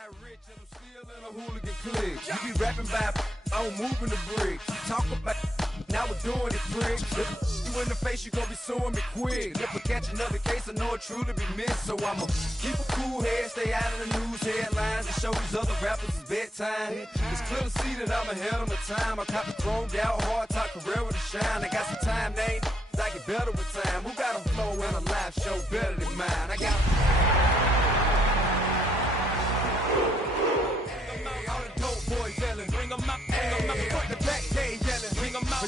got rich and I'm still in a hooligan clique. You be rapping by I'm moving the bricks. Talk about now we're doing it, prick. If you in the face, you gon' be suing me quick. If I catch another case, I know it truly be missed. So I'ma keep a cool head, stay out of the news headlines, and show these other rappers it's bedtime. It's clear to see that I'm ahead of my time. I cop the chromed out, hard top career with a shine. I got some time, name. I get better with time. Who got a flow and a live show better than mine? I got all the dope boys yelling. Bring 'em out, front to back, they yelling. Bring 'em out,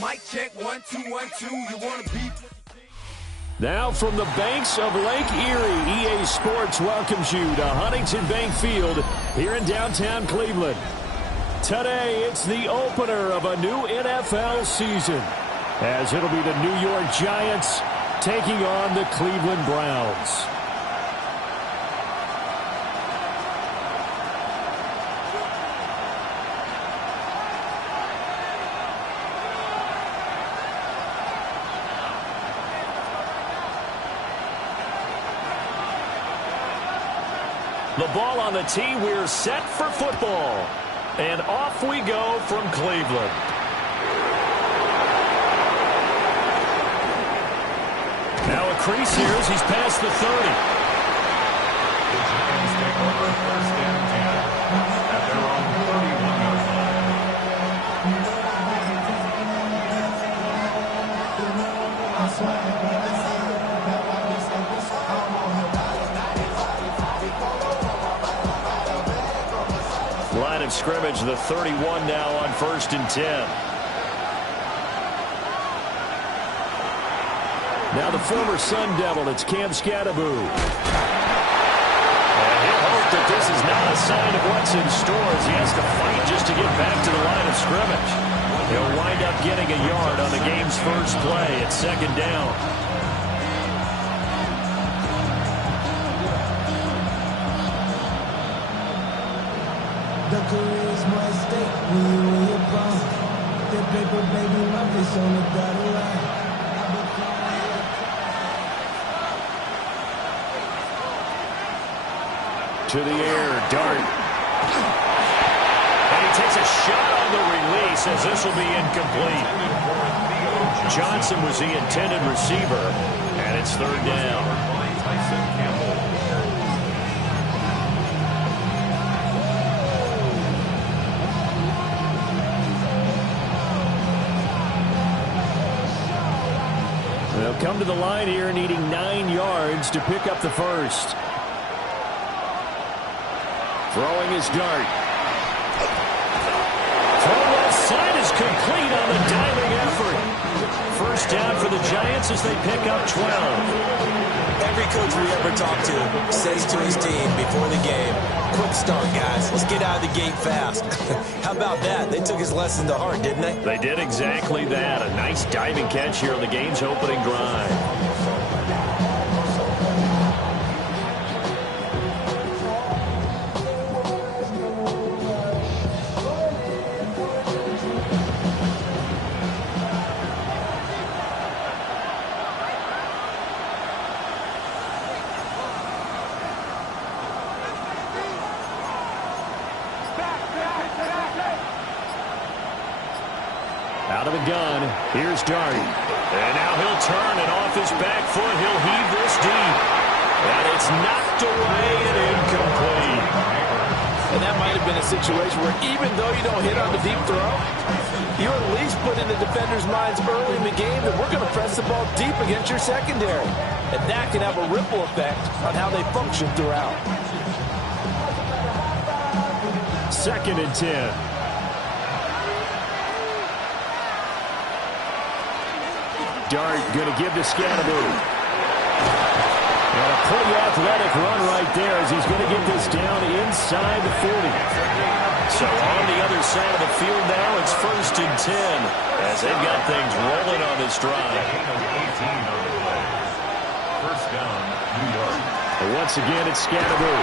mic check, 1 2 1 2. You wanna beef? Now from the banks of Lake Erie, EA Sports welcomes you to Huntington Bank Field here in downtown Cleveland. Today, it's the opener of a new NFL season, as it'll be the New York Giants taking on the Cleveland Browns. The ball on the tee, we're set for football. And off we go from Cleveland. Now a crease here as he's past the 30. The Giants take over first and 10 at their own 31-yard Line of scrimmage, the 31 now on first and 10. Now the former Sun Devil, it's Cam Scattaboo. And he'll hope that this is not a sign of what's in store as he has to fight just to get back to the line of scrimmage. He'll wind up getting a yard on the game's first play at second down. The career's my stake when you in your prime. That paper, baby, my face on the dotted line. To the air, Dart. And he takes a shot on the release as this will be incomplete. Johnson was the intended receiver, and it's third down. They'll come to the line here needing 9 yards to pick up the first. Throwing his Dart. Throw left side is complete on the diving effort. First down for the Giants as they pick up 12. Every coach we ever talk to says to his team before the game, quick start, guys. Let's get out of the gate fast. How about that? They took his lesson to heart, didn't they? They did exactly that. A nice diving catch here on the game's opening drive. Out of the gun, here's Dart. And now he'll turn, and off his back foot, he'll heave this deep. And it's knocked away and incomplete. And that might have been a situation where even though you don't hit on the deep throw, you at least put in the defender's minds early in the game that we're going to press the ball deep against your secondary. And that can have a ripple effect on how they function throughout. Second and 10. Dart going to give to Scattaboo. And a pretty athletic run right there as he's going to get this down inside the 40. So on the other side of the field now, it's first and 10 as they've got things rolling on this drive. First down, New York. And once again, it's Scattaboo.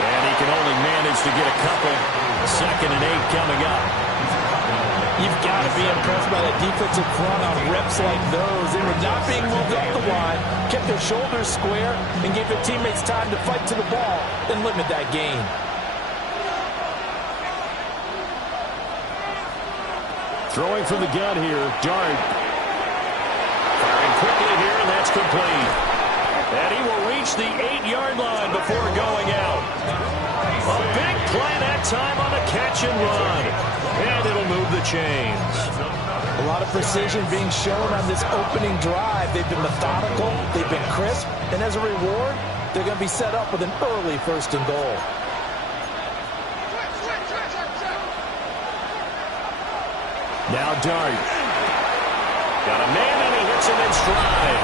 And he can only manage to get a couple. Second and 8 coming up. You've got to be impressed by that defensive front on reps like those. They were not being moved up the line, kept their shoulders square, and gave their teammates time to fight to the ball and limit that gain. Throwing from the gun here, Dart. Firing quickly here, and that's complete. And he will reach the 8-yard line before going out. A big play that time on the catch and run. And it'll move the chains. A lot of precision being shown on this opening drive. They've been methodical, they've been crisp, and as a reward, they're going to be set up with an early 1st and goal. Now Dart. Got a man, and he hits him in stride.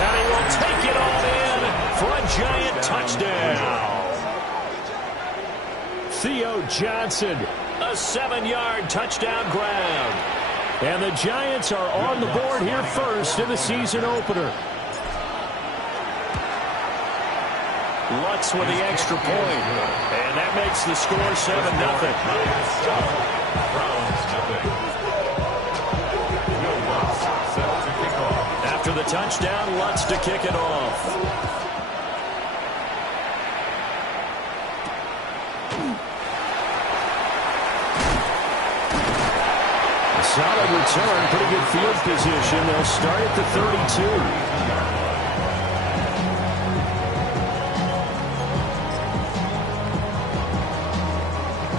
And he will take it all in for a giant touchdown. Theo Johnson, a 7-yard touchdown grab. And the Giants are on the board here first in the season opener. Lutz with the extra point. And that makes the score 7-0. After the touchdown, Lutz to kick it off. Solid return, pretty good field position. They'll start at the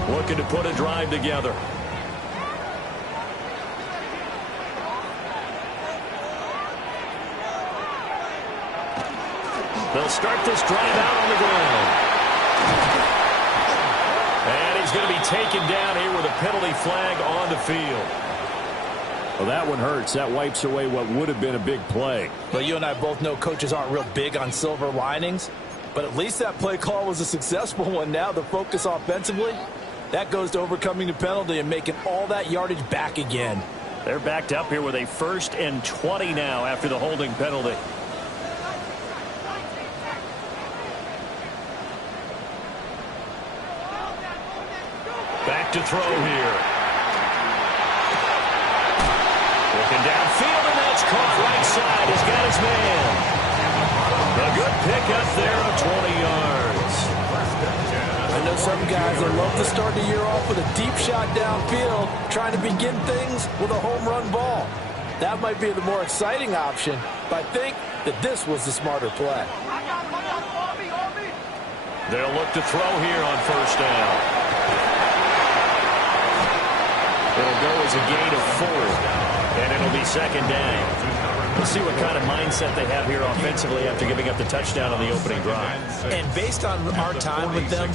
32. Looking to put a drive together. They'll start this drive out on the ground. And he's going to be taken down here with a penalty flag on the field. Well, that one hurts. That wipes away what would have been a big play. But you and I both know coaches aren't real big on silver linings. But at least that play call was a successful one. Now the focus offensively, that goes to overcoming the penalty and making all that yardage back again. They're backed up here with a 1st and 20 now after the holding penalty. Back to throw here. Looking downfield, and that's caught right side. He's got his man. A good pickup there of 20 yards. I know some guys that love to start the year off with a deep shot downfield, trying to begin things with a home run ball. That might be the more exciting option, but I think that this was the smarter play. They'll look to throw here on 1st down. It'll go as a gain of 4, and it'll be 2nd down. We'll see what kind of mindset they have here offensively after giving up the touchdown on the opening drive. And based on our time with them,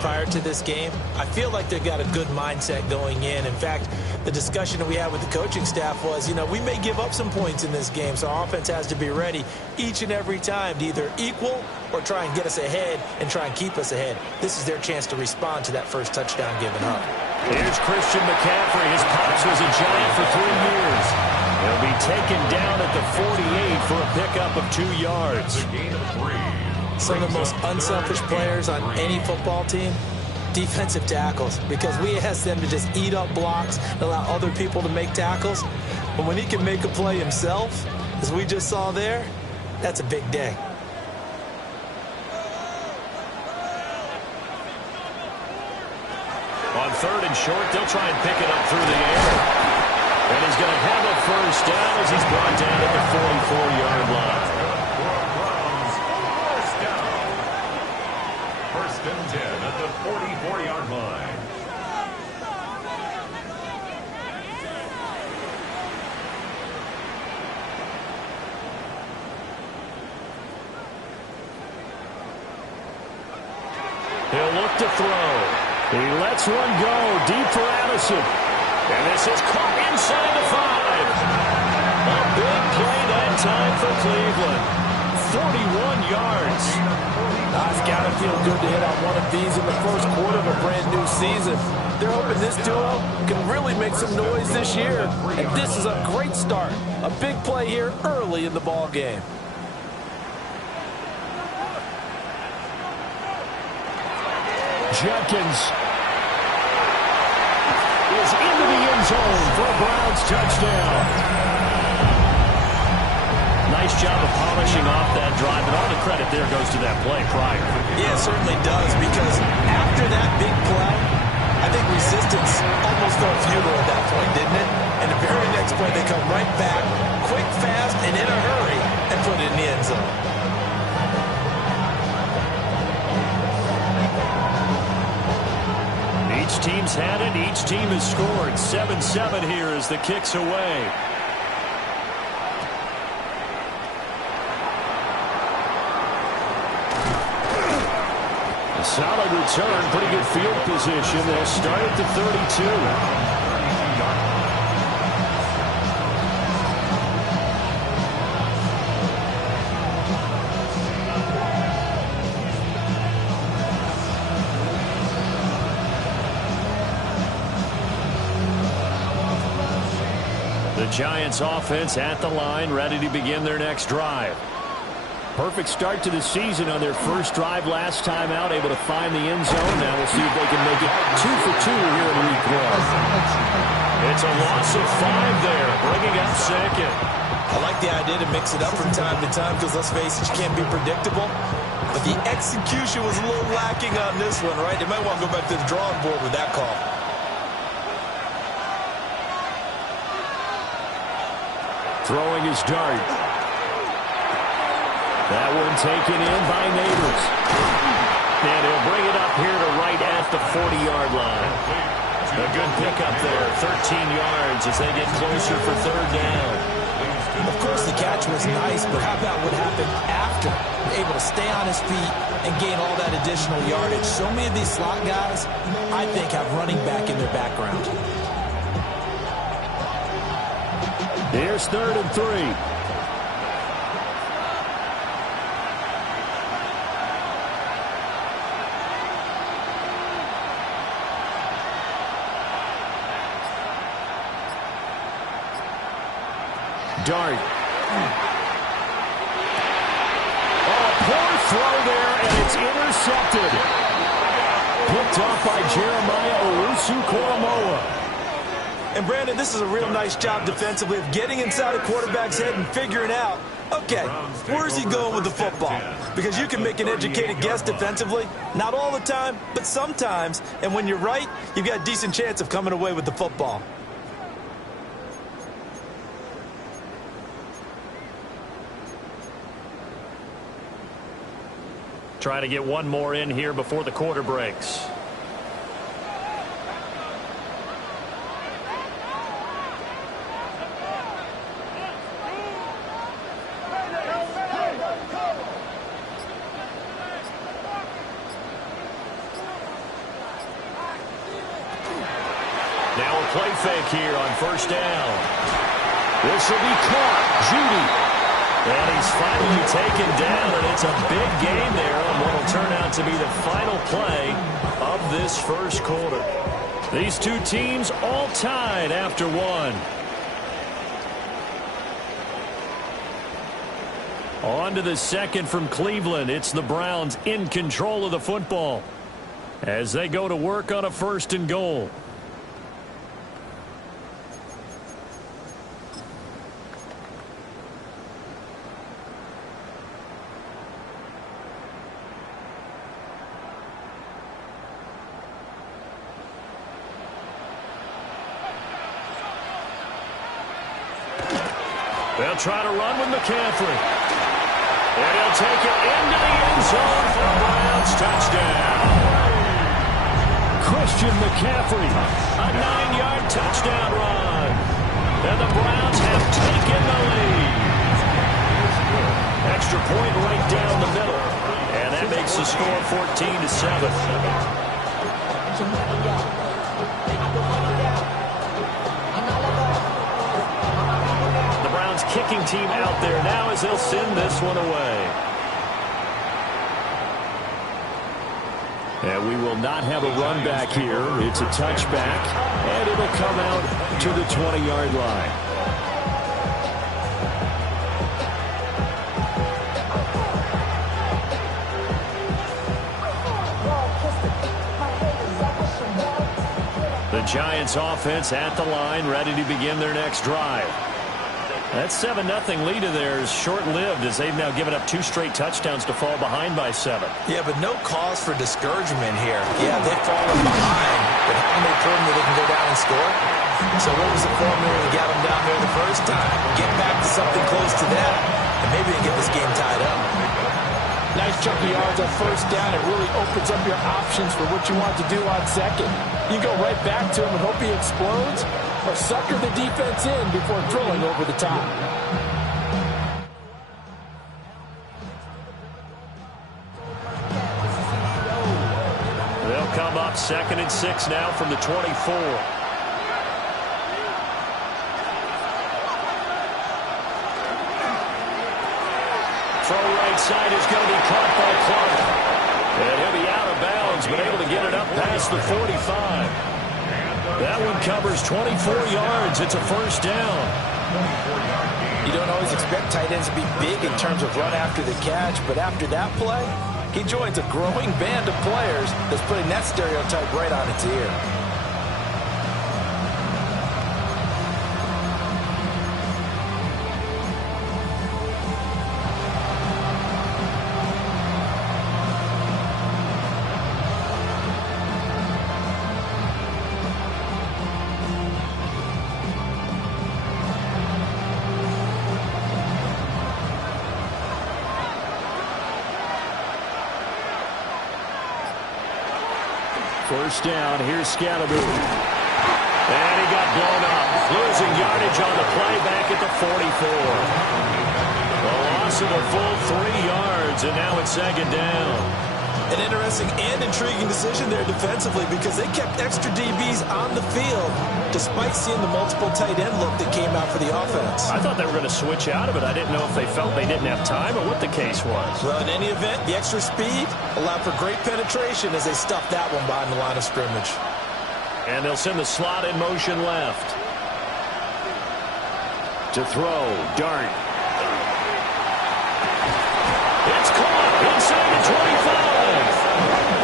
prior to this game, I feel like they've got a good mindset going in. In fact, the discussion that we had with the coaching staff was, we may give up some points in this game, so our offense has to be ready each and every time to either equal or try and get us ahead and try and keep us ahead. This is their chance to respond to that first touchdown given up. Here's Christian McCaffrey. His pops was a Giant for 3 years. He'll be taken down at the 48 for a pickup of 2 yards. Some of the most unselfish players on any football team, defensive tackles, because we ask them to just eat up blocks and allow other people to make tackles. But when he can make a play himself, as we just saw there, that's a big day. On 3rd and short, they'll try and pick it up through the air. And he's going to have a 1st down as he's brought down at the 44-yard line. 1st and 10 at the 44-yard line. He'll look to throw. He lets one go deep for Addison. And this is caught inside the 5. A big play that time for Cleveland. 41 yards. It's got to feel good to hit on one of these in the first quarter of a brand new season. They're hoping this duo can really make some noise this year. And this is a great start. A big play here early in the ball game. Jenkins is is into the end zone for a Browns touchdown. Nice job of polishing off that drive, and all the credit there goes to that play prior. Yeah, it certainly does, because after that big play, I think resistance almost felt futile at that point, didn't it? And the very next play, they come right back, quick, fast, and in a hurry, and put it in the end zone. Each team's had it. Each team has scored. 7-7 here as the kick's away. A solid return. Pretty good field position. They'll start at the 32. The Giants offense at the line, ready to begin their next drive. Perfect start to the season on their first drive last time out, able to find the end zone. Now we'll see if they can make it 2 for 2 here in week 1. It's a loss of 5 there, bringing up second. I like the idea to mix it up from time to time because, let's face it, you can't be predictable. But the execution was a little lacking on this one, right? They might want to go back to the drawing board with that call. Throwing his dart. That one taken in by Neighbors. And he'll bring it up here to right at the 40-yard line. A good pickup there, 13 yards as they get closer for third down. Of course, the catch was nice, but how about what happened after? Able to stay on his feet and gain all that additional yardage. So many of these slot guys, I think, have running back in their background. Here's 3rd and 3. Dart. Oh, poor throw there, and it's intercepted. Picked off by Jeremiah Owusu-Koramoah. And, Brandon, this is a real nice job defensively of getting inside a quarterback's head and figuring out, okay, where's he going with the football? Because you can make an educated guess defensively, not all the time, but sometimes. And when you're right, you've got a decent chance of coming away with the football. Try to get one more in here before the quarter breaks. Now a play fake here on first down. This will be caught. Judy. And he's finally taken down, and it's a big game there on what will turn out to be the final play of this first quarter. These two teams all tied after one. On to the second from Cleveland. It's the Browns in control of the football as they go to work on a 1st and goal. They'll try to run with McCaffrey. And he'll take it into the end zone for a Browns touchdown. Christian McCaffrey, a 9-yard touchdown run. And the Browns have taken the lead. Extra point right down the middle. And that makes the score 14-7. Kicking team out there now as they'll send this one away. And we will not have a run back here. It's a touchback, and it'll come out to the 20-yard line. The Giants offense at the line, ready to begin their next drive. That 7-0 lead of theirs short-lived as they've now given up 2 straight touchdowns to fall behind by 7. Yeah, but no cause for discouragement here. Yeah, they've fallen behind, but haven't they proven that they can go down and score? So what was the formula that got them down there the first time? Get back to something close to that, and maybe they get this game tied up. Nice chunk of yards on first down. It really opens up your options for what you want to do on second. You go right back to him and hope he explodes, or sucker the defense in before drilling over the top. They'll come up 2nd and 6 now from the 24. Throw right side is going to be caught by Clark. And he'll be out of bounds, but able to get it up past the 45. That one covers 24 yards. It's a first down. You don't always expect tight ends to be big in terms of run after the catch, but after that play, he joins a growing band of players that's putting that stereotype right on its ear. First down, here's Scalaboo. And he got blown up. Losing yardage on the play back at the 44. A loss of a full 3 yards, and now it's 2nd down. An interesting and intriguing decision there defensively because they kept extra DBs on the field despite seeing the multiple tight end look that came out for the offense. I thought they were going to switch out of it. I didn't know if they felt they didn't have time or what the case was. Well, in any event, the extra speed allowed for great penetration as they stuffed that one behind the line of scrimmage. And they'll send the slot in motion left. To throw, Dart. It's caught inside the 25.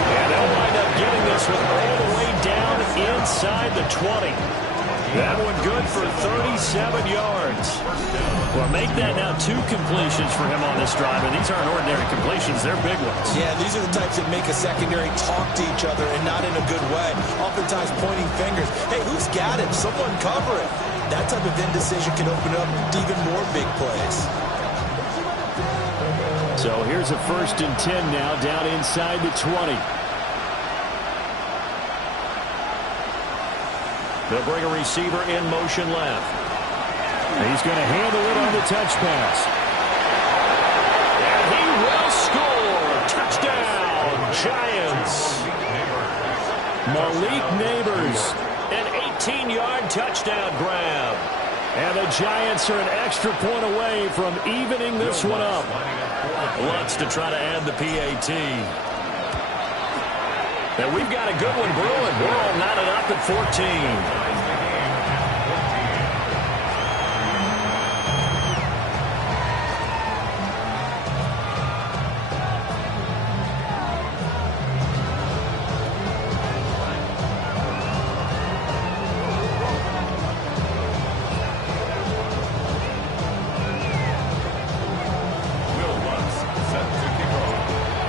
And they'll wind up getting this one all the way down inside the 20. That one good for 37 yards. Well, make that now 2 completions for him on this drive, and these aren't ordinary completions. They're big ones. Yeah, these are the types that make a secondary talk to each other and not in a good way. Oftentimes pointing fingers. Hey, who's got him? Someone cover it. That type of indecision can open up even more big plays. So here's a 1st and 10 now down inside the 20. They'll bring a receiver in motion left. He's going to handle it on the touch pass. And he will score. Touchdown, Giants. Malik Neighbors, an 18-yard touchdown grab. And the Giants are an extra point away from evening this one up. Wants to try to add the PAT. And we've got a good one brewing. We're all knotted up at 14.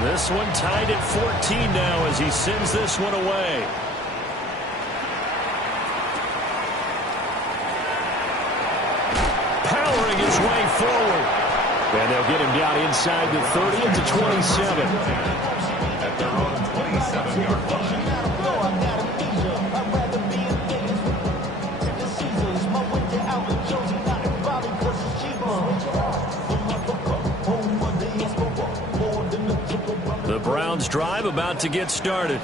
This one tied at 14 now as he sends this one away. Powering his way forward. And they'll get him down inside the 30 to 27. At their own 27-yard line. The Browns drive about to get started.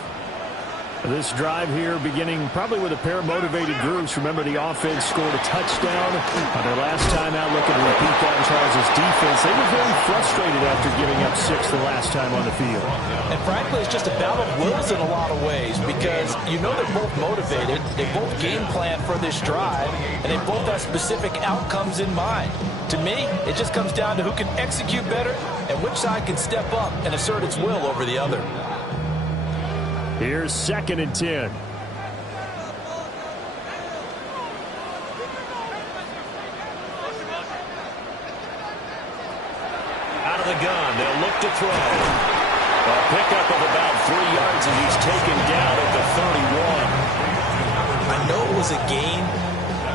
This drive here beginning probably with a pair of motivated groups. Remember, the offense scored a touchdown on their last time out. Looking to repeat that in Charles' defense. They were very frustrated after giving up 6 the last time on the field. And frankly, it's just a battle of wills in a lot of ways because you know they're both motivated. They both game plan for this drive, and they both have specific outcomes in mind. To me, it just comes down to who can execute better and which side can step up and assert its will over the other. Here's 2nd and 10. the gun. They'll look to throw. A pickup of about 3 yards, and he's taken down at the 31. I know it was a gain,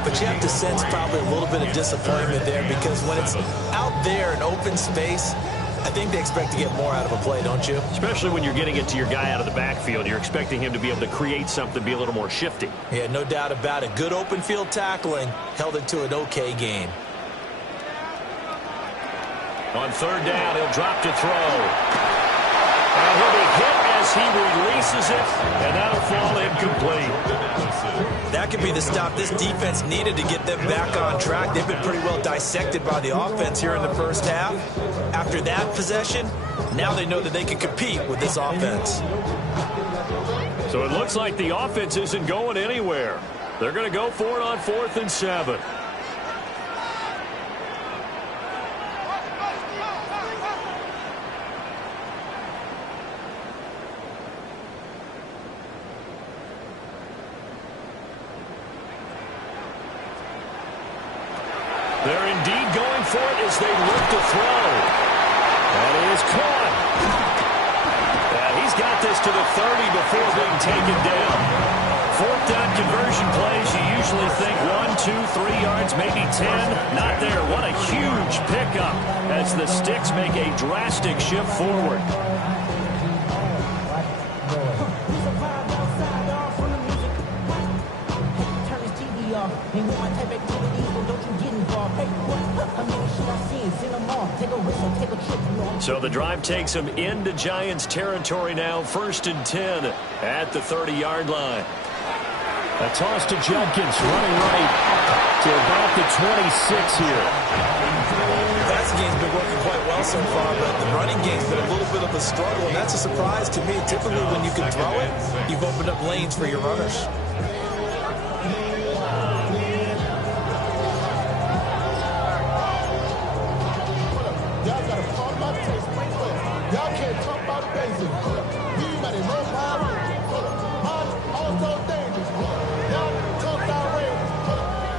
but you have to sense probably a little bit of disappointment there because when it's out there in open space, I think they expect to get more out of a play, don't you? Especially when you're getting it to your guy out of the backfield. You're expecting him to be able to create something, be a little more shifty. Yeah, no doubt about it. Good open field tackling held it to an okay game. On third down, he'll drop to throw. And he'll be hit as he releases it, and that'll fall incomplete. That could be the stop this defense needed to get them back on track. They've been pretty well dissected by the offense here in the first half. After that possession, now they know that they can compete with this offense. So it looks like the offense isn't going anywhere. They're going to go for it on 4th and 7. They're indeed going for it as they look to throw. That is caught. He's got this to the 30 before being taken down. 4th down conversion plays, you usually think 1, 2, 3 yards, maybe 10. Not there. What a huge pickup as the Sticks make a drastic shift forward. So the drive takes them into Giants territory now. 1st and 10 at the 30-yard line. A toss to Judkins, running right to about the 26 here. The passing game's been working quite well so far, but the running game's been a little bit of a struggle, and that's a surprise to me. Typically, when you can throw it, you've opened up lanes for your runners.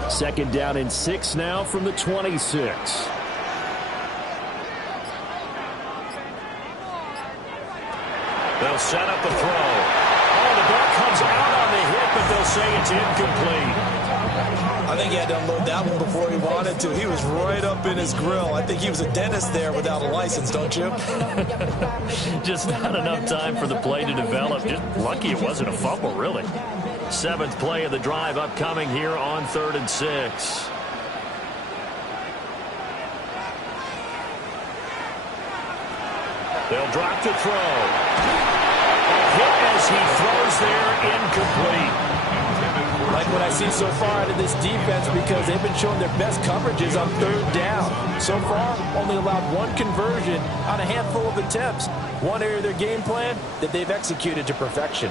Second down and 6 now from the 26. They'll set up a throw. Oh, the ball comes out on the hit, but they'll say it's incomplete. I think he had to unload that one before he wanted to. He was right up in his grill. I think he was a dentist there without a license, don't you? Just not enough time for the play to develop. Just lucky it wasn't a fumble, really. 7th play of the drive upcoming here on 3rd and 6. They'll drop to throw. A hit as he throws there, incomplete. Like what I see so far out of this defense because they've been showing their best coverages on 3rd down. So far, only allowed 1 conversion on a handful of attempts. One area of their game plan that they've executed to perfection.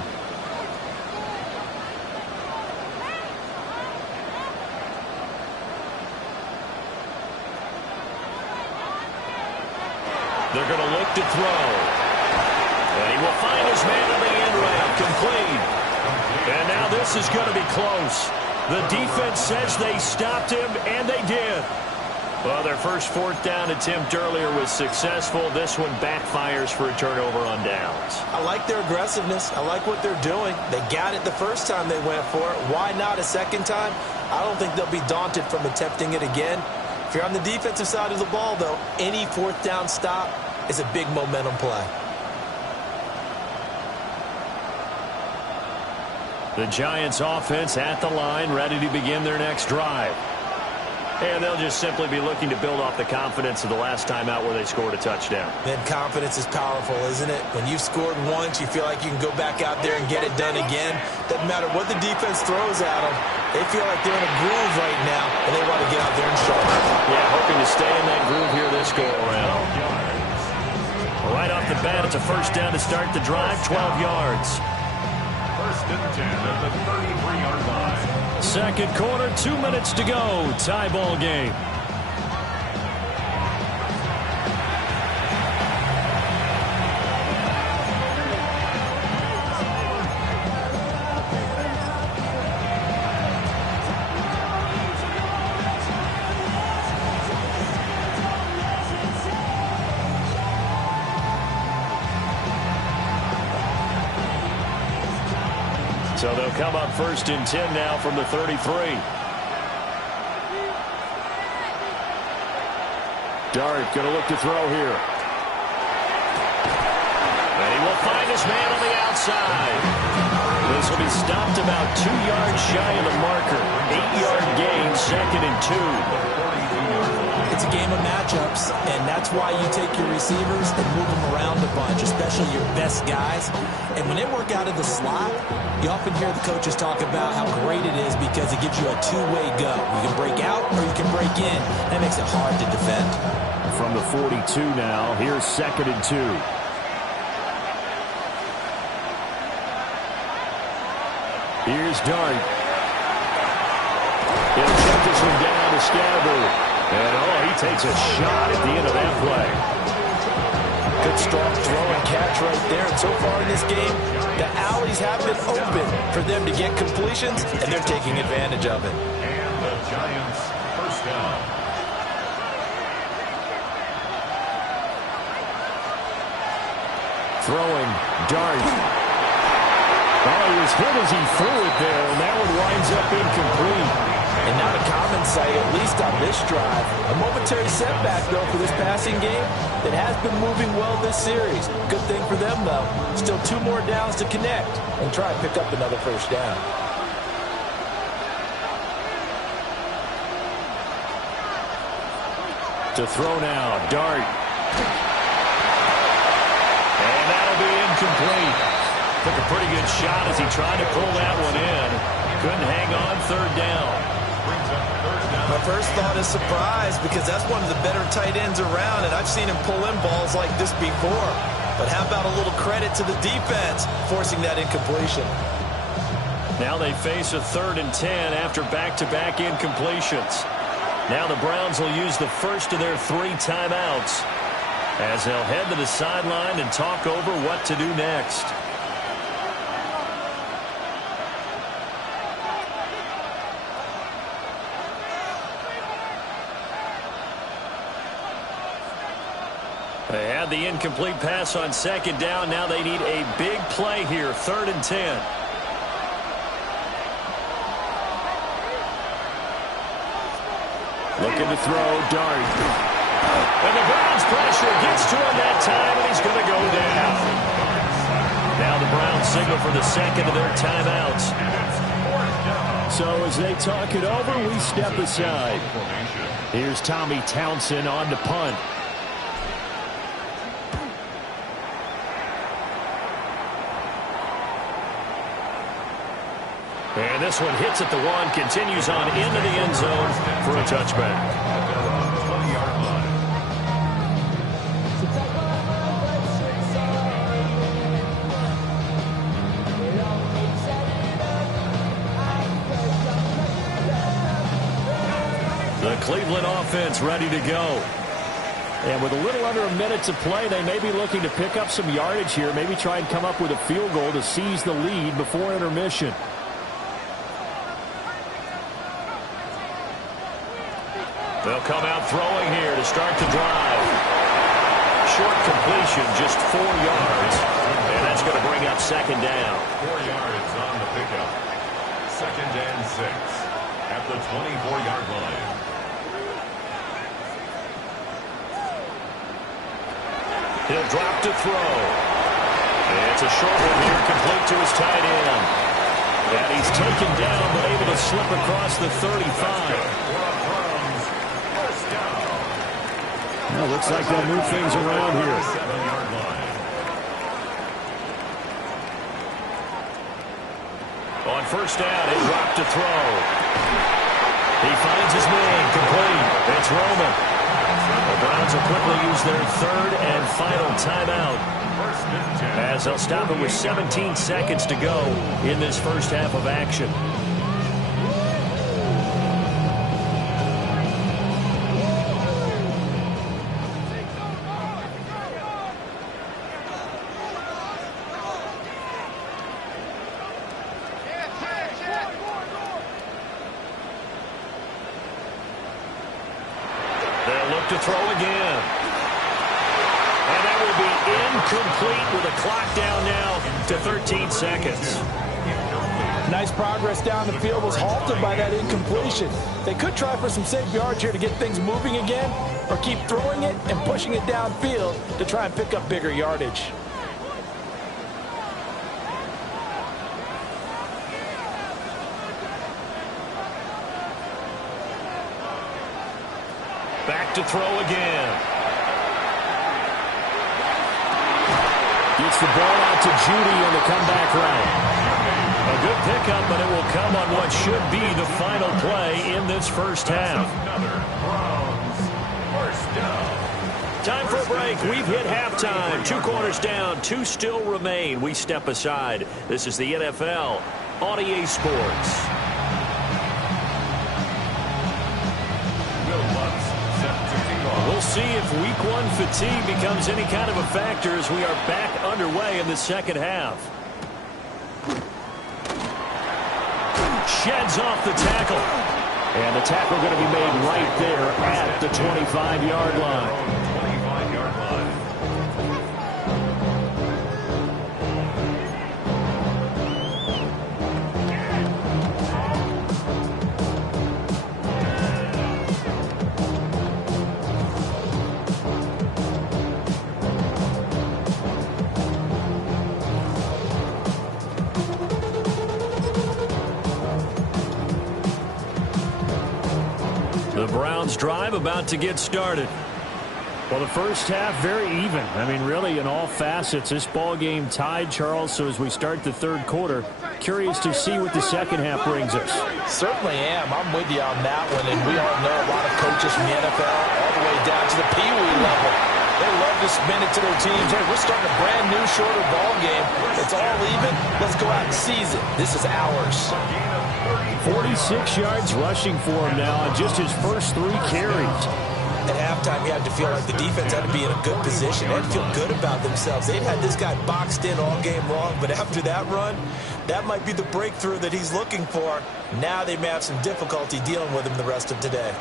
They're going to look to throw. And he will find his man in the end round, complete. And now this is going to be close. The defense says they stopped him, and they did. Well, their first 4th down attempt earlier was successful. This one backfires for a turnover on downs. I like their aggressiveness. I like what they're doing. They got it the first time they went for it. Why not a second time? I don't think they'll be daunted from attempting it again. If you're on the defensive side of the ball, though, any 4th down stop is a big momentum play. The Giants offense at the line, ready to begin their next drive. And they'll just simply be looking to build off the confidence of the last time out where they scored a touchdown. Man, confidence is powerful, isn't it? When you've scored once, you feel like you can go back out there and get it done again. Doesn't matter what the defense throws at them. They feel like they're in a groove right now, and they want to get out there and show it. Yeah, hoping to stay in that groove here this go-around. Right off the bat, it's a first down to start the drive, 12 yards. 1st and 10 at the 33-yard line. Second quarter, 2 minutes to go. Tie ball game. So they'll come up 1st and 10 now from the 33. Dart going to look to throw here. And he will find his man on the outside. This will be stopped about 2 yards shy of the marker. 8-yard gain, 2nd and 2. It's a game of matchups, and that's why you take your receivers and move them around a bunch, especially your best guys. And when they work out of the slot, you often hear the coaches talk about how great it is because it gives you a two-way go. You can break out or you can break in. That makes it hard to defend. From the 42 now, here's 2nd and 2. Here's Dart. He'll check this one down to Scatterby. And, he takes a shot at the end of that play. Good strong throw and catch right there. And so far in this game, the alleys have been open for them to get completions, and they're taking advantage of it. And the Giants first down. Throwing, Dart. He was hit as he threw it there, and that one winds up incomplete. And not a common sight, at least on this drive. A momentary setback, though, for this passing game that has been moving well this series. Good thing for them, though. Still 2 more downs to connect and try and pick up another first down. To throw now, Dart. And that'll be incomplete. Took a pretty good shot as he tried to pull that one in. Couldn't hang on, 3rd down. My first thought is surprise because that's one of the better tight ends around, and I've seen him pull in balls like this before. But how about a little credit to the defense forcing that incompletion? Now they face a 3rd and 10 after back-to-back incompletions. Now the Browns will use the first of their 3 timeouts as they'll head to the sideline and talk over what to do next. They had the incomplete pass on 2nd down. Now they need a big play here, 3rd and 10. Looking to throw, Dart. And the Browns pressure gets to him that time, and he's going to go down. Now the Browns signal for the 2nd of their timeouts. So as they talk it over, we step aside. Here's Tommy Townsend on to punt. And this one hits at the 1, continues on into the end zone for a touchback. The Cleveland offense ready to go. And with a little under a minute to play, they may be looking to pick up some yardage here, maybe try and come up with a field goal to seize the lead before intermission. They'll come out throwing here to start the drive. Short completion, just 4 yards. And that's going to bring up 2nd down. 4 yards on the pickup. 2nd and 6 at the 24-yard line. He'll drop to throw. It's a short one here, complete to his tight end. And he's taken down, but able to slip across the 35. Well, looks like they'll move things around here. 7-yard line. On 1st down, he dropped to throw. He finds his man, complete. It's Roman. The Browns will quickly use their 3rd and final timeout, as they'll stop it with 17 seconds to go in this first half of action. To throw again. And that will be incomplete with a clock down now to 13 seconds. Nice progress down the field was halted by that incompletion. They could try for some safe yards here to get things moving again, or keep throwing it and pushing it downfield to try and pick up bigger yardage. Back to throw again. Gets the ball out to Judy on the comeback route. A good pickup, but it will come on what should be the final play in this first half. Time for a break. We've hit halftime. 2 quarters down, 2 still remain. We step aside. This is the NFL on EA Sports. We'll see if Week 1 fatigue becomes any kind of a factor as we are back underway in the second half. Sheds off the tackle. And the tackle going to be made right there at the 25-yard line. The Browns drive about to get started. Well, the first half very even. I mean, really in all facets. This ball game tied, Charles. So as we start the third quarter, curious to see what the second half brings us. Certainly am. I'm with you on that one. And we all know a lot of coaches from the NFL all the way down to the Pee Wee level. They love to spin it to their teams. Hey, we're starting a brand new, shorter ball game. It's all even. Let's go out and seize it. This is ours. 46 yards rushing for him now on just his first 3 carries. At halftime, you had to feel like the defense had to be in a good position. They had to feel good about themselves. They'd had this guy boxed in all game long, but after that run, that might be the breakthrough that he's looking for. Now they may have some difficulty dealing with him the rest of today.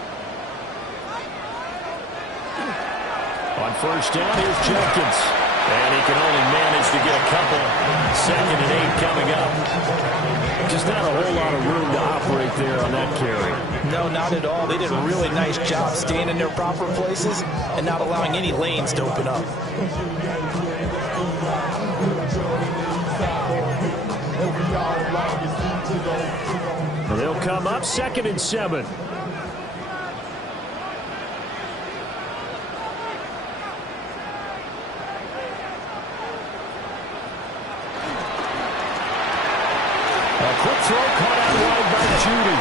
On first down, here's Jenkins. And he can only manage to get a couple. 2nd and 8 coming up. Just not a whole lot of room to operate there on that carry. No, not at all. They did a really nice job staying in their proper places and not allowing any lanes to open up. They'll come up 2nd and 7. Quick throw caught out wide by Judy.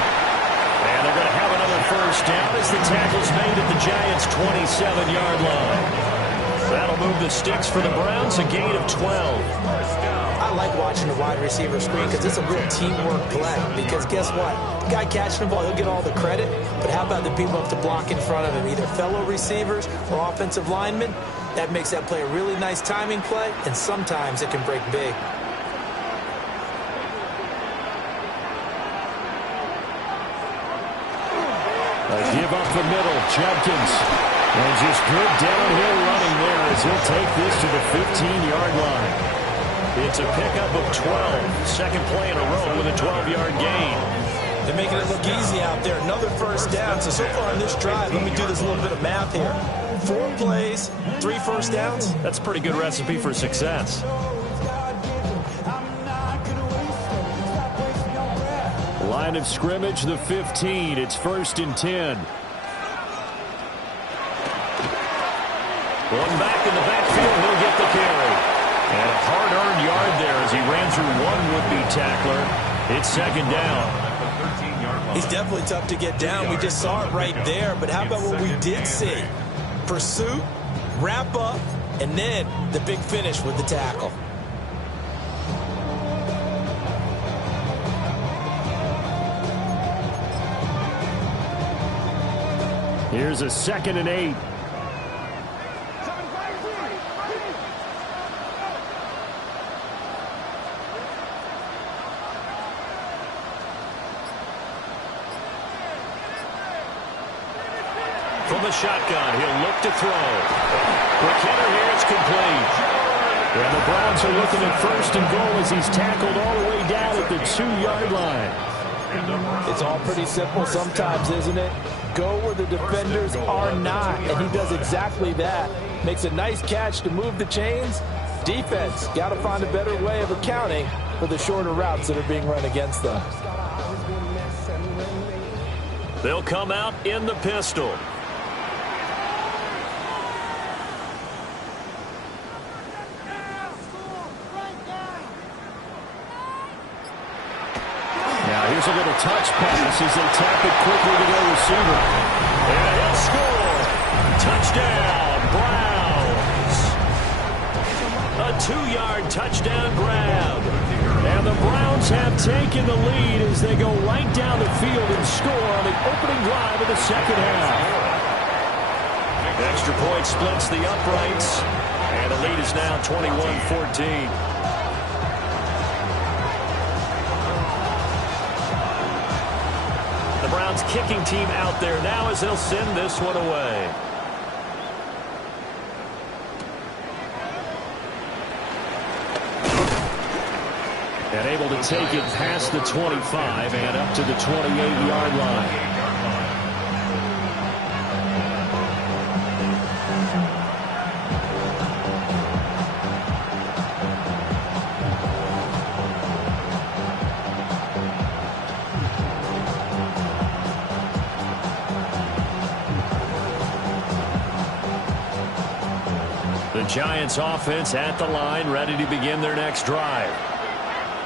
And they're going to have another first down as the tackle's made at the Giants' 27-yard line. That'll move the sticks for the Browns, a gain of 12. I like watching the wide receiver screen because it's a real teamwork play. Because guess what? The guy catching the ball, he'll get all the credit. But how about the people up to block in front of him, either fellow receivers or offensive linemen? That makes that play a really nice timing play, and sometimes it can break big. Give up the middle, Jenkins. And just good downhill running there as he'll take this to the 15-yard line. It's a pickup of 12. Second play in a row with a 12-yard gain. They're making it look easy out there. Another first down. So far on this drive, let me do this little bit of math here. 4 plays, 3 first downs. That's a pretty good recipe for success. Line of scrimmage, the 15. It's 1st and 10. One back in the backfield, he'll get the carry. And a hard-earned yard there as he ran through one would-be tackler. It's 2nd down. He's definitely tough to get down. We just saw it right there. But how about what we did see? Pursuit, wrap up, and then the big finish with the tackle. Here's a 2nd and 8. From the shotgun, he'll look to throw. McKinnon here, it's complete. And the Browns are looking at first and goal as he's tackled all the way down at the 2-yard line. It's all pretty simple sometimes, isn't it? Go where the defenders are not, and he does exactly that. Makes a nice catch to move the chains. Defense, got to find a better way of accounting for the shorter routes that are being run against them. They'll come out in the pistol. Here's a little touch pass as they tap it quickly to their receiver. And he'll score. Touchdown, Browns. A 2-yard touchdown grab. And the Browns have taken the lead as they go right down the field and score on the opening drive of the second half. Extra point splits the uprights. And the lead is now 21-14. The Browns kicking team out there now as they'll send this one away. And able to take it past the 25 and up to the 28-yard line. Giants offense at the line, ready to begin their next drive.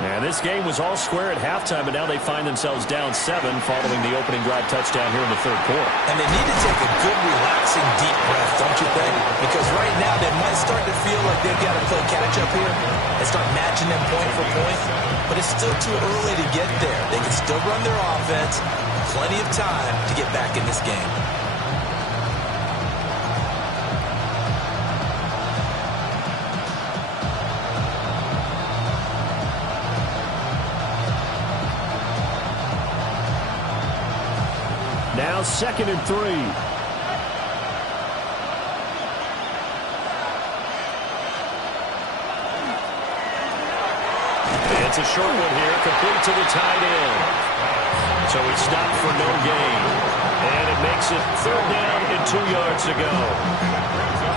And this game was all square at halftime, but now they find themselves down 7 following the opening drive touchdown here in the third quarter. And they need to take a good, relaxing, deep breath, don't you think? Because right now they might start to feel like they've got to play catch-up here and start matching them point for point. But it's still too early to get there. They can still run their offense. Plenty of time to get back in this game. Now 2nd and 3. It's a short one here, complete to the tight end. So it's stopped for no gain. And it makes it 3rd down and 2 yards to go.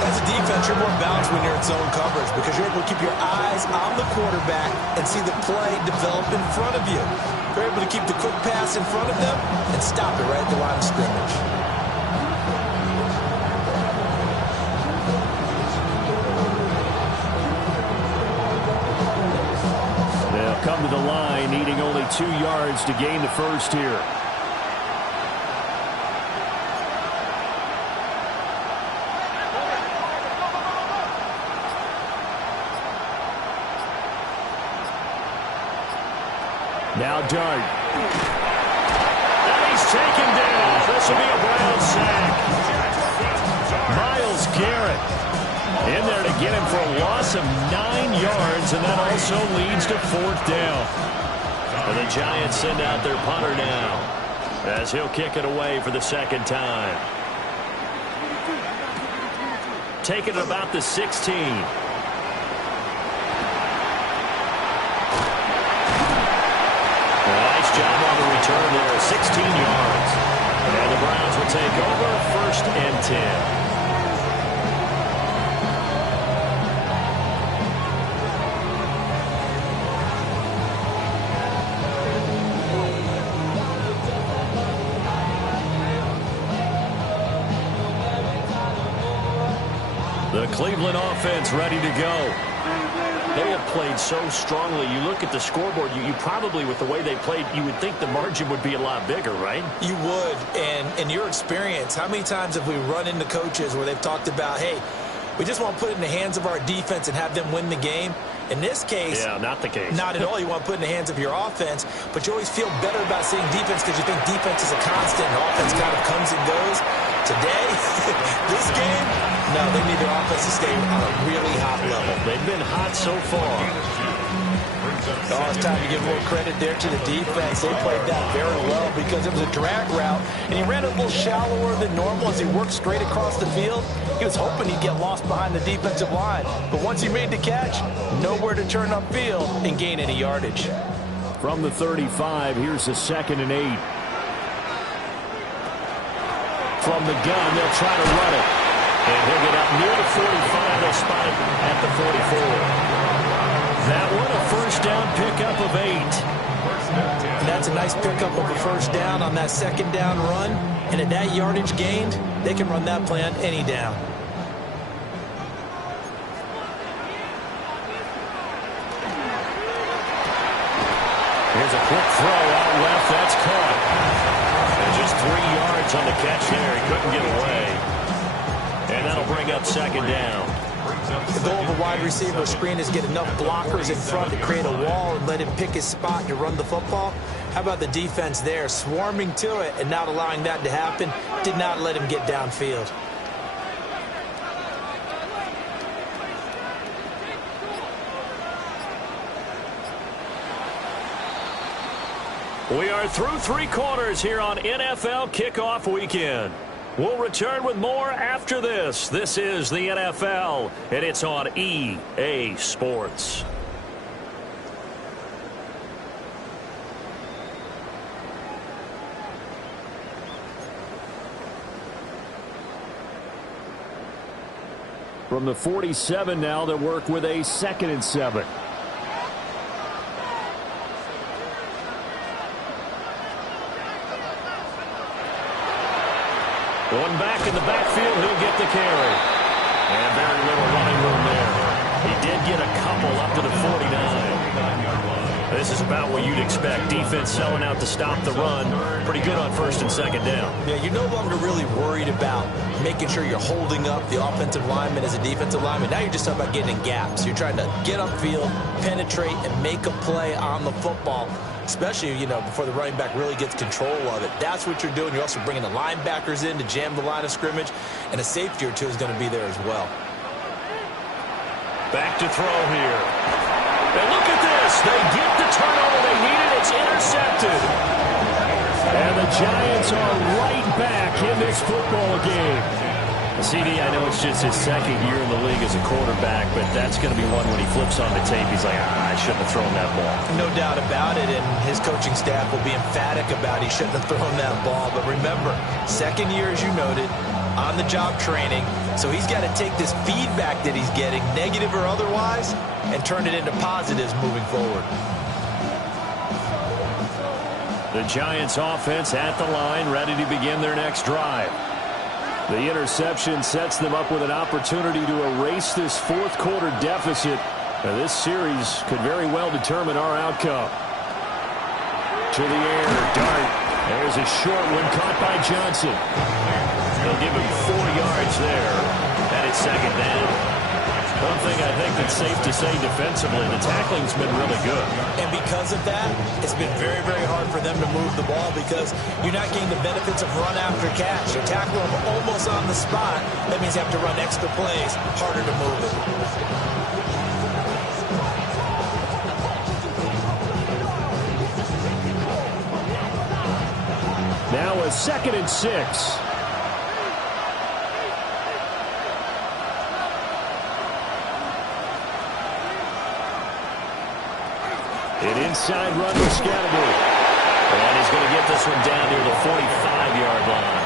As a defense, you're more balanced when you're in zone coverage because you're able to keep your eyes on the quarterback and see the play develop in front of you. You're able to keep the quick pass in front of them and stop it right at the line of scrimmage. They'll come to the line, needing only 2 yards to gain the first here. Now Dart. And he's taken down. This will be a Brown sack. Myles Garrett in there to get him for a loss of 9 yards, and that also leads to 4th down. And the Giants send out their punter now as he'll kick it away for the 2nd time. Taking it about the 16. Job on the return there, 16 yards. And the Browns will take over 1st and 10. The Cleveland offense ready to go. They have played so strongly. You look at the scoreboard, you probably, with the way they played, you would think the margin would be a lot bigger, right? You would. And in your experience, how many times have we run into coaches where they've talked about, hey, we just want to put it in the hands of our defense and have them win the game? In this case, yeah, not the case. Not at all. You want to put it in the hands of your offense, but you always feel better about seeing defense because you think defense is a constant and offense kind of comes and goes. Today, this game, no, they need their offense to stay on a really hot level. They've been hot so far. Oh, it's time to give more credit there to the defense. They played that very well because it was a drag route, and he ran a little shallower than normal as he worked straight across the field. He was hoping he'd get lost behind the defensive line, but once he made the catch, nowhere to turn upfield and gain any yardage. From the 35, here's a 2nd and 8. From the gun, they'll try to run it. And he'll get up near the 45. They'll spot it at the 44. That one, a first down pickup of 8. That's a nice pickup of a first down on that 2nd down run. And at that yardage gained, they can run that play on any down. Here's a quick throw out left. That's caught. And just 3 yards on the catch there. He couldn't get away. And that'll bring up 2nd down. The goal of a wide receiver screen is get enough blockers in front to create a wall and let him pick his spot to run the football. How about the defense there, swarming to it and not allowing that to happen? Did not let him get downfield. We are through 3 quarters here on NFL Kickoff Weekend. We'll return with more after this. This is the NFL, and it's on EA Sports. From the 47 now, they'll work with a 2nd and 7. One back in the backfield, he'll get the carry. And very little running room there. He did get a couple up to the 49. This is about what you'd expect. Defense selling out to stop the run. Pretty good on 1st and 2nd down. Yeah, you're no longer really worried about making sure you're holding up the offensive lineman as a defensive lineman. Now you're just talking about getting in gaps. You're trying to get upfield, penetrate, and make a play on the football. Especially, before the running back really gets control of it. That's what you're doing. You're also bringing the linebackers in to jam the line of scrimmage. And a safety or two is going to be there as well. Back to throw here. And look at this. They get the turnover they needed. It's intercepted. And the Giants are right back in this football game. CD, I know it's just his 2nd year in the league as a quarterback, but that's going to be one when he flips on the tape, he's like, I shouldn't have thrown that ball. No doubt about it, and his coaching staff will be emphatic about he shouldn't have thrown that ball. But remember, 2nd year, as you noted, on-the-job training, so he's got to take this feedback that he's getting, negative or otherwise, and turn it into positives moving forward. The Giants offense at the line, ready to begin their next drive. The interception sets them up with an opportunity to erase this 4th quarter deficit. Now, this series could very well determine our outcome. To the air, Dart. There's a short one caught by Johnson. They'll give him 4 yards there. That is 2nd down. One thing I think that's safe to say defensively, the tackling's been really good. And because of that, it's been very, very hard for them to move the ball because you're not getting the benefits of run after catch. You're tackling them almost on the spot. That means you have to run extra plays, harder to move it. Now a 2nd and 6. An inside run with Scatterby. And he's going to get this one down near the 45-yard line.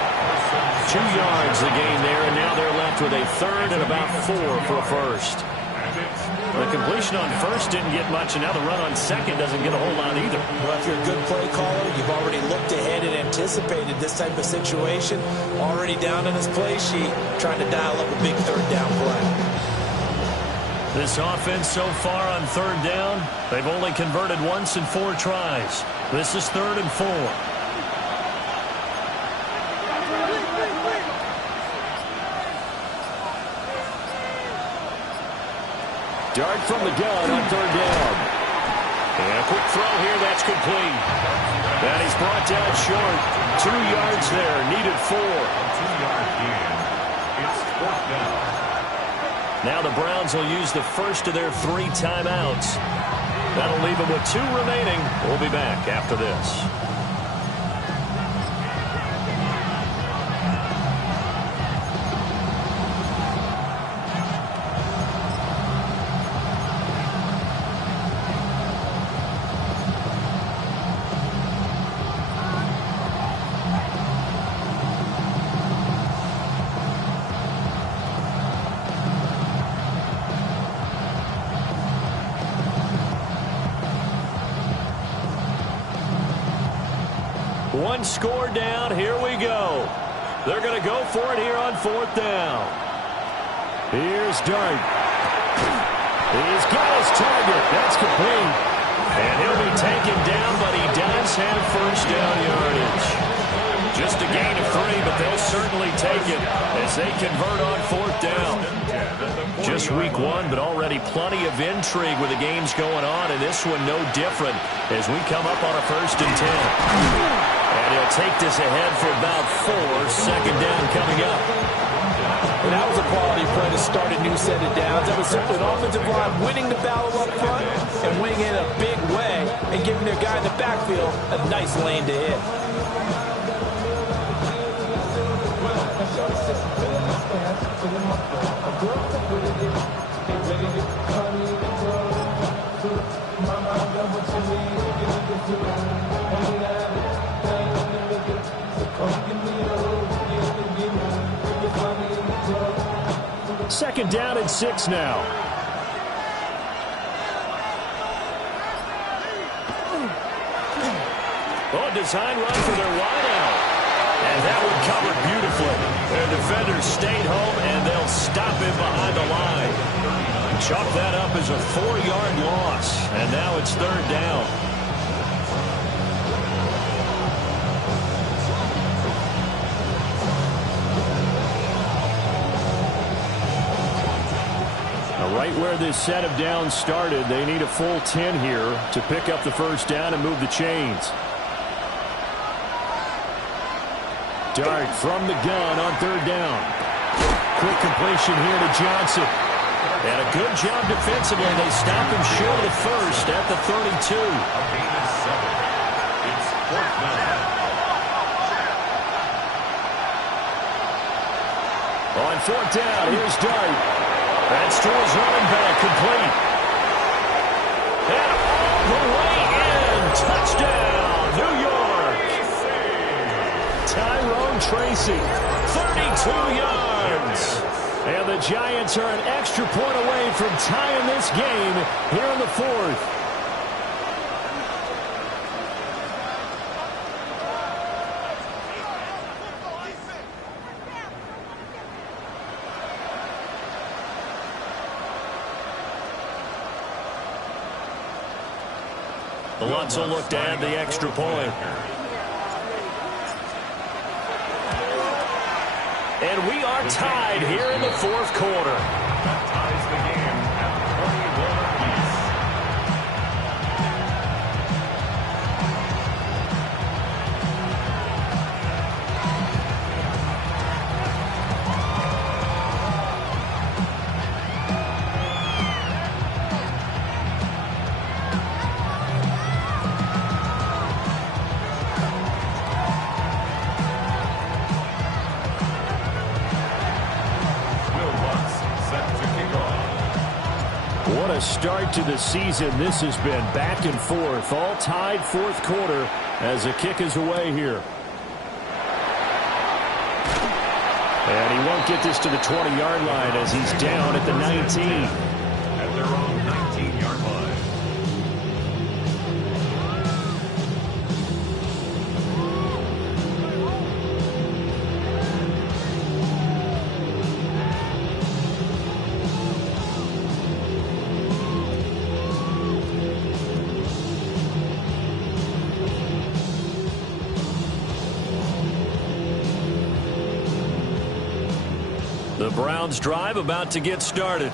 2 yards the gain there, and now they're left with a 3rd and about 4 for a first. The completion on 1st didn't get much, and now the run on 2nd doesn't get a whole lot either. Well, if you're a good play caller, you've already looked ahead and anticipated this type of situation. Already down on his play sheet, trying to dial up a big 3rd down play. This offense so far on 3rd down, they've only converted once in 4 tries. This is 3rd and 4. Dart from the gun on 3rd down. And a quick throw here, that's complete. And he's brought down short. 2 yards there, needed 4. 2-yard gain. It's 4th down. Now the Browns will use the first of their 3 timeouts. That'll leave them with 2 remaining. We'll be back after this. One score down. Here we go. They're going to go for it here on 4th down. Here's Dart. He's got his target. That's complete. And he'll be taken down, but he does have first down yardage. Just a gain of 3, but they'll certainly take it as they convert on 4th down. Just week 1, but already plenty of intrigue with the games going on, and this one no different as we come up on a 1st and 10. And he'll take this ahead for about 4. Second down coming up. And that was a quality play to start a new set of downs. That was simply an offensive line winning the battle up front and winning it in a big way and giving their guy in the backfield a nice lane to hit. Second down and 6 now. Oh, design run for their wideout. And that one covered beautifully. Their defenders stayed home, and they'll stop him behind the line. Chalk that up as a 4-yard loss. And now it's 3rd down. Right where this set of downs started, they need a full 10 here to pick up the first down and move the chains. Dart from the gun on 3rd down. Quick completion here to Johnson. And a good job defensively. They stop him short of the first at the 32. It's 4th down. On 4th down, here's Dart. That's to his running back, complete. And all the way in. Touchdown, New York. Tyrone Tracy, 32 yards. And the Giants are an extra point away from tying this game here in the 4th. The Lutz will look to add the extra point. And we are tied here in the 4th quarter. That ties the game at 21 apiece. What a start to the season this has been. Back and forth, all tied 4th quarter as the kick is away here. And he won't get this to the 20-yard line as he's down at the 19. At their own 19-yard line. The Browns drive about to get started.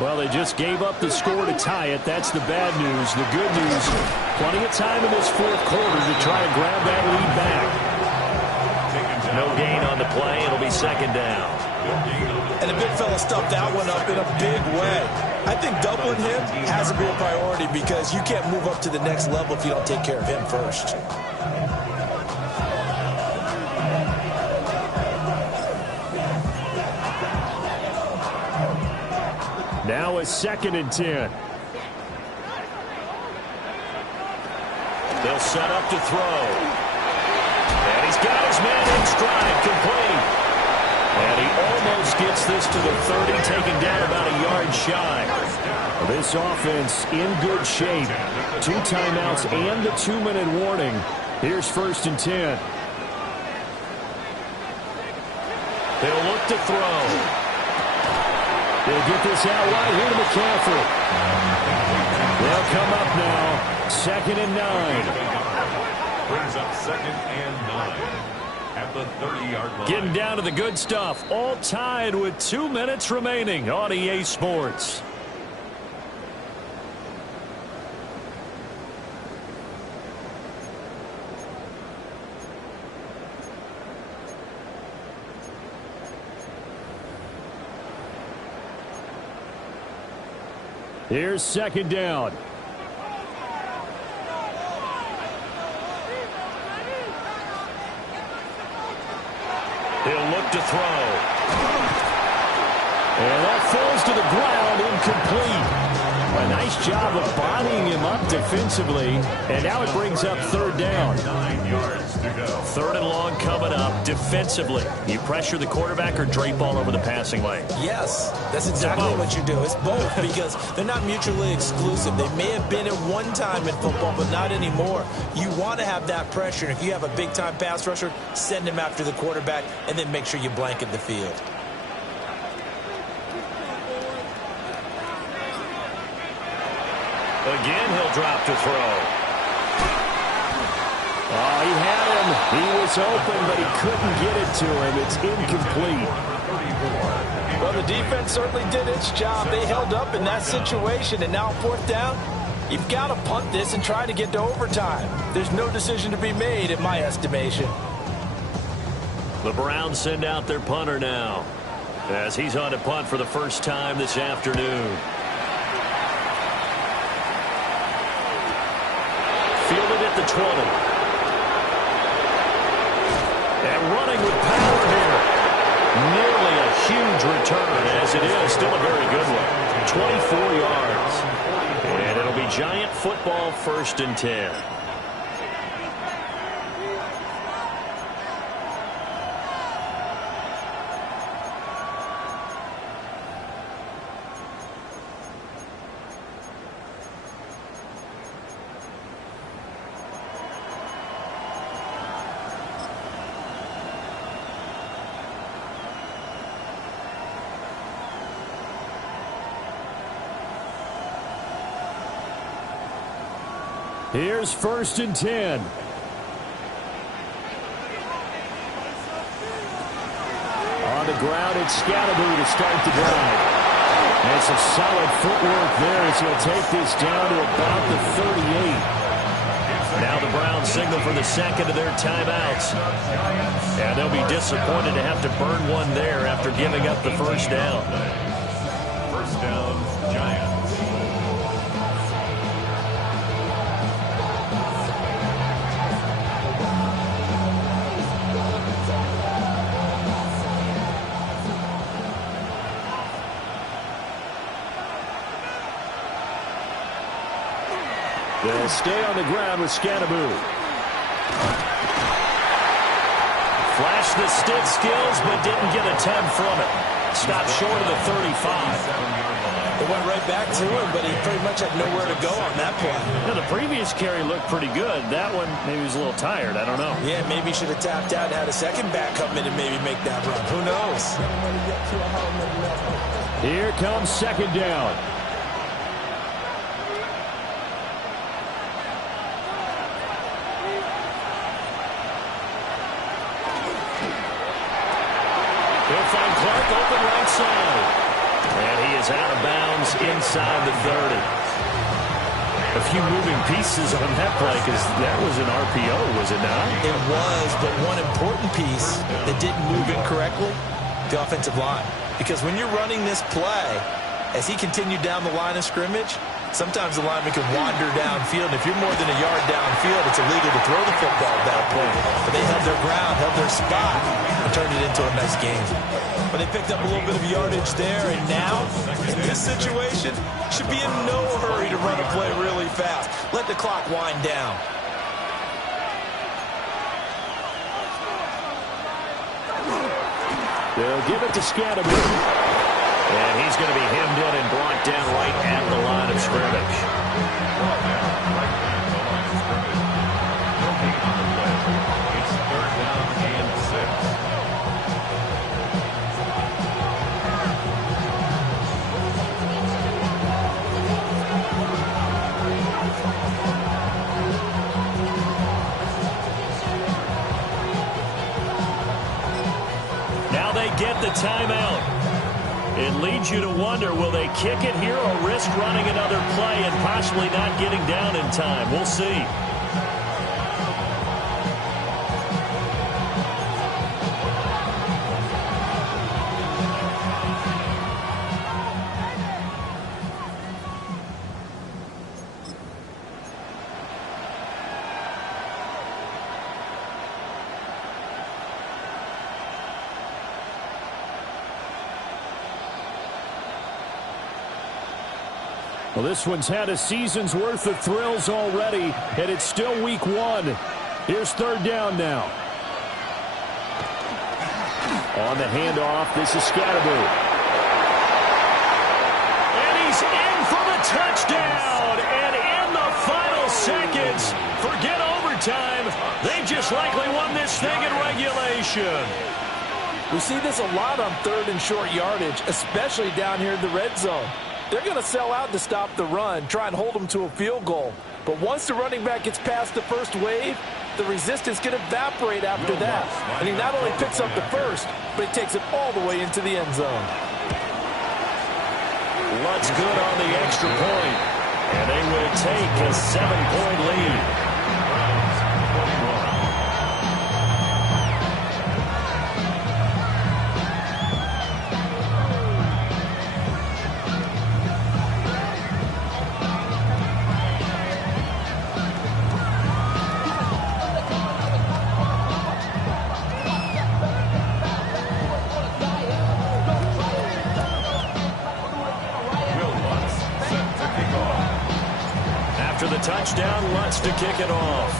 Well, they just gave up the score to tie it. That's the bad news. The good news, plenty of time in this 4th quarter to try and grab that lead back. No gain on the play. It'll be 2nd down. And the big fella stuffed that one up in a big way. I think doubling him has to be a priority because you can't move up to the next level if you don't take care of him first. Now a 2nd and 10. They'll set up to throw. And he's got his man in stride, complete. And he almost gets this to the 30, taken down about a yard shy. This offense in good shape. 2 timeouts and the 2-minute warning. Here's 1st and 10. They'll look to throw. They'll get this out wide here to McCaffrey. They'll come up now. 2nd and 9. Brings up 2nd and 9. At the 30-yard line. Getting down to the good stuff. All tied with 2 minutes remaining on EA Sports. Here's 2nd down. He'll look to throw. And that falls to the ground, incomplete. A nice job of bodying him up defensively. And now it brings up 3rd down. 9 yards to go. 3rd and long coming up defensively. You pressure the quarterback or drape all over the passing lane? Yes, that's exactly what you do. It's both because they're not mutually exclusive. They may have been at one time in football, but not anymore. You want to have that pressure. And if you have a big-time pass rusher, send him after the quarterback and then make sure you blanket the field. Again, he'll drop to throw. Oh, he had him. He was open, but he couldn't get it to him. It's incomplete. Well, the defense certainly did its job. They held up in that situation, and now 4th down, you've got to punt this and try to get to overtime. There's no decision to be made, in my estimation. The Browns send out their punter now, as he's on to punt for the first time this afternoon. Fielded at the 20. And running with power here. Nearly a huge return, as it is. Still a very good one. 24 yards. And it'll be Giant football, 1st and 10. Here's 1st and 10. On the ground, it's Scatterboo to start the drive. And some solid footwork there as he'll take this down to about the 38. Now the Browns signal for the 2nd of their timeouts. And they'll be disappointed to have to burn one there after giving up the 1st down. 1st down, Giants. They'll stay on the ground with Scatterboo. Flashed the stick skills, but didn't get a 10 from it. Stopped short of the 35. It went right back to him, but he pretty much had nowhere to go on that play. Now, the previous carry looked pretty good. That one, maybe he was a little tired. I don't know. Yeah, maybe he should have tapped out and had a second back come in and maybe make that run. Who knows? Here comes 2nd down. He'll find Clark open right side. And he is out of bounds inside the 30. A few moving pieces on that play because that was an RPO, was it not? It was, but one important piece that didn't move incorrectly, the offensive line. Because when you're running this play, As he continued down the line of scrimmage, sometimes the lineman can wander downfield. And if you're more than a yard downfield, it's illegal to throw the football at that point. But they held their ground, held their spot, and turned it into a nice game. But they picked up a little bit of yardage there, and now, in this situation, should be in no hurry to run a play really fast. Let the clock wind down. They'll give it to Scatterby. And he's going to be hemmed in and brought down right at the line of scrimmage. Brought down right at the line of scrimmage. No gain on the play. It's 3rd down and 6. Now they get the timeout. It leads you to wonder, will they kick it here or risk running another play and possibly not getting down in time? We'll see. Well, this one's had a season's worth of thrills already, and it's still week 1. Here's 3rd down now. On the handoff, this is Scatterby. And he's in for the touchdown. And in the final seconds, forget overtime. They just likely won this thing in regulation. We see this a lot on 3rd and short yardage, especially down here in the red zone. They're going to sell out to stop the run, try and hold them to a field goal. But once the running back gets past the first wave, the resistance can evaporate after that. And he not only picks up the first, but he takes it all the way into the end zone. Lutt's good on the extra point. And they will take a 7-point lead. After the touchdown, Lutz to kick it off.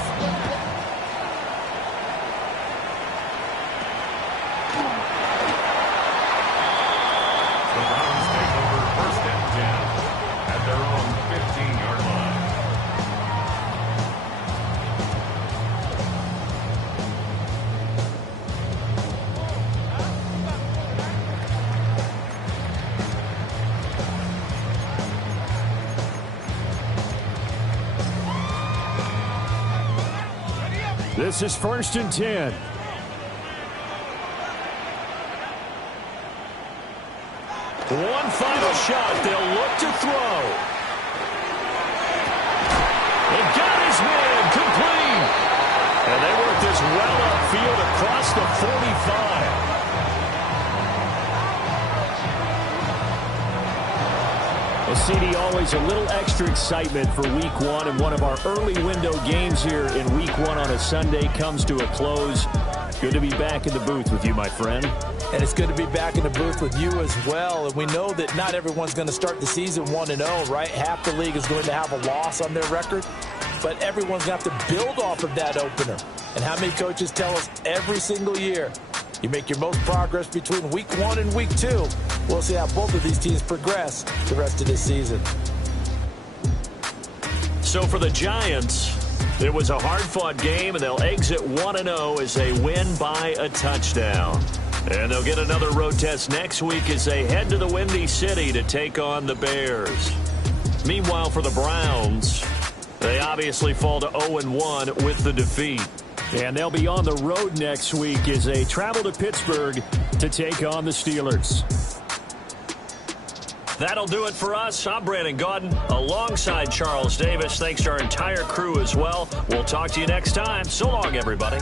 The Browns take over 1st and 10 at their own 15-yard line. This is 1st and 10. One final shot. They'll look to throw. It got his man complete. And they work this well upfield across the 45. Well, CD, always a little extra excitement for week 1, and one of our early window games here in week 1 on a Sunday comes to a close. Good to be back in the booth with you, my friend. And it's good to be back in the booth with you as well. And we know that not everyone's going to start the season 1-0, right? Half the league is going to have a loss on their record. But everyone's going to have to build off of that opener. And how many coaches tell us every single year, you make your most progress between week 1 and week 2. We'll see how both of these teams progress the rest of this season. So for the Giants, it was a hard-fought game, and they'll exit 1-0 as they win by a touchdown. And they'll get another road test next week as they head to the Windy City to take on the Bears. Meanwhile, for the Browns, they obviously fall to 0-1 with the defeat. And they'll be on the road next week as they travel to Pittsburgh to take on the Steelers. That'll do it for us. I'm Brandon Gaudin alongside Charles Davis. Thanks to our entire crew as well. We'll talk to you next time. So long, everybody.